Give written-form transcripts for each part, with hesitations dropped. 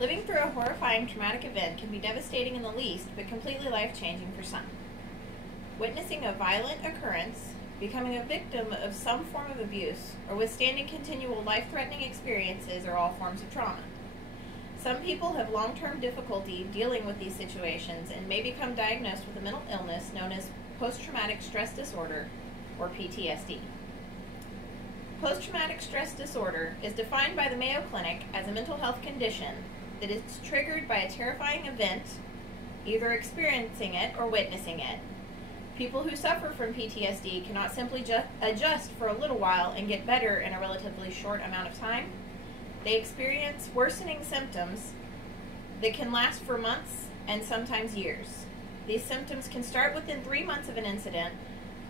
Living through a horrifying traumatic event can be devastating in the least, but completely life-changing for some. Witnessing a violent occurrence, becoming a victim of some form of abuse, or withstanding continual life-threatening experiences are all forms of trauma. Some people have long-term difficulty dealing with these situations and may become diagnosed with a mental illness known as post-traumatic stress disorder, or PTSD. Post-traumatic stress disorder is defined by the Mayo Clinic as a mental health condition that is triggered by a terrifying event, either experiencing it or witnessing it. People who suffer from PTSD cannot simply adjust for a little while and get better in a relatively short amount of time. They experience worsening symptoms that can last for months and sometimes years. These symptoms can start within 3 months of an incident,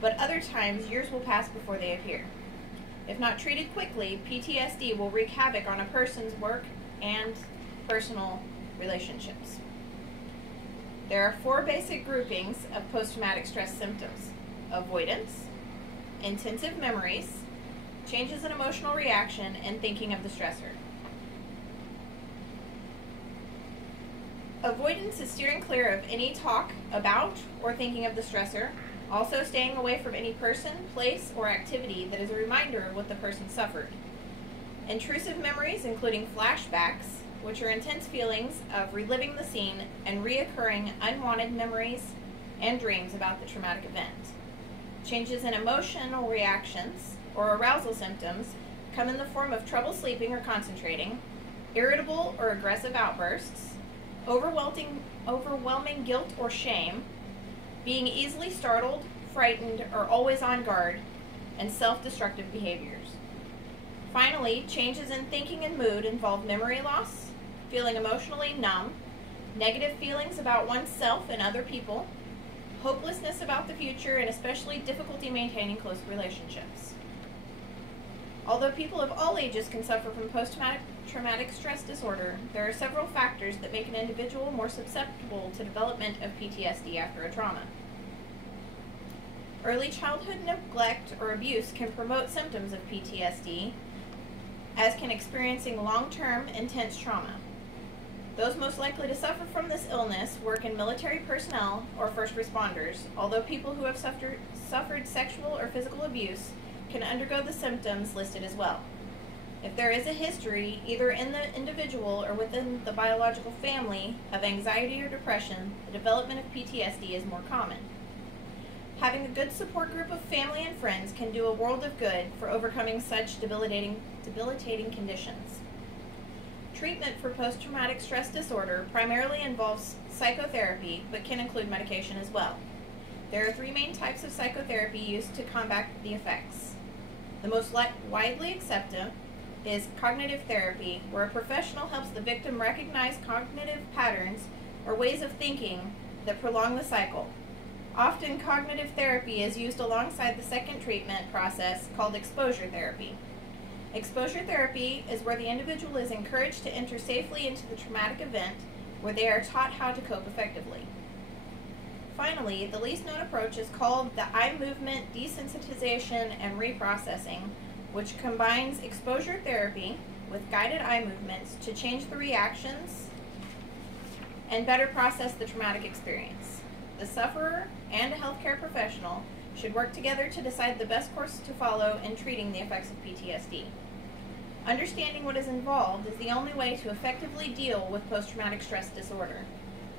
but other times years will pass before they appear. If not treated quickly, PTSD will wreak havoc on a person's work and personal relationships. There are 4 basic groupings of post-traumatic stress symptoms: avoidance, intensive memories, changes in emotional reaction, and thinking of the stressor. Avoidance is steering clear of any talk about or thinking of the stressor, also staying away from any person, place, or activity that is a reminder of what the person suffered. Intrusive memories, including flashbacks, which are intense feelings of reliving the scene and reoccurring unwanted memories and dreams about the traumatic event. Changes in emotional reactions or arousal symptoms come in the form of trouble sleeping or concentrating, irritable or aggressive outbursts, overwhelming guilt or shame, being easily startled, frightened, or always on guard, and self-destructive behaviors. Finally, changes in thinking and mood involve memory loss, feeling emotionally numb, negative feelings about oneself and other people, hopelessness about the future, and especially difficulty maintaining close relationships. Although people of all ages can suffer from post-traumatic stress disorder, there are several factors that make an individual more susceptible to development of PTSD after a trauma. Early childhood neglect or abuse can promote symptoms of PTSD, as can experiencing long-term intense trauma. Those most likely to suffer from this illness work in military personnel or first responders, although people who have suffered sexual or physical abuse can undergo the symptoms listed as well. If there is a history, either in the individual or within the biological family, of anxiety or depression, the development of PTSD is more common. Having a good support group of family and friends can do a world of good for overcoming such debilitating conditions. Treatment for post-traumatic stress disorder primarily involves psychotherapy, but can include medication as well. There are 3 main types of psychotherapy used to combat the effects. The most widely accepted is cognitive therapy, where a professional helps the victim recognize cognitive patterns or ways of thinking that prolong the cycle. Often, cognitive therapy is used alongside the second treatment process called exposure therapy. Exposure therapy is where the individual is encouraged to enter safely into the traumatic event, where they are taught how to cope effectively. Finally, the least known approach is called the eye movement desensitization and reprocessing, which combines exposure therapy with guided eye movements to change the reactions and better process the traumatic experience. The sufferer and a healthcare professional should work together to decide the best course to follow in treating the effects of PTSD. Understanding what is involved is the only way to effectively deal with post-traumatic stress disorder.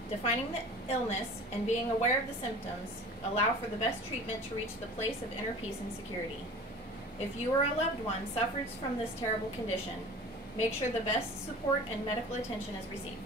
Defining the illness and being aware of the symptoms allow for the best treatment to reach the place of inner peace and security. If you or a loved one suffers from this terrible condition, make sure the best support and medical attention is received.